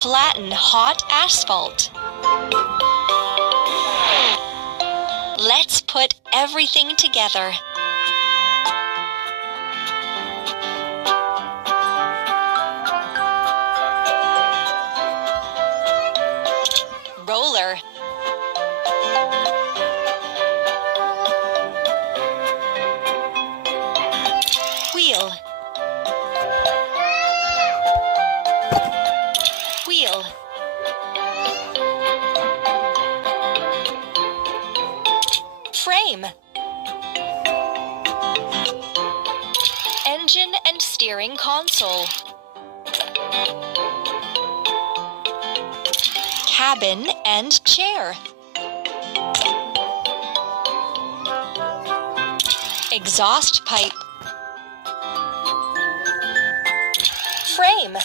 Flatten hot asphalt. Let's put everything together. Roller. Wheel. Wheel. Frame. Engine and steering console. Cabin and chair. Exhaust pipe. Frame.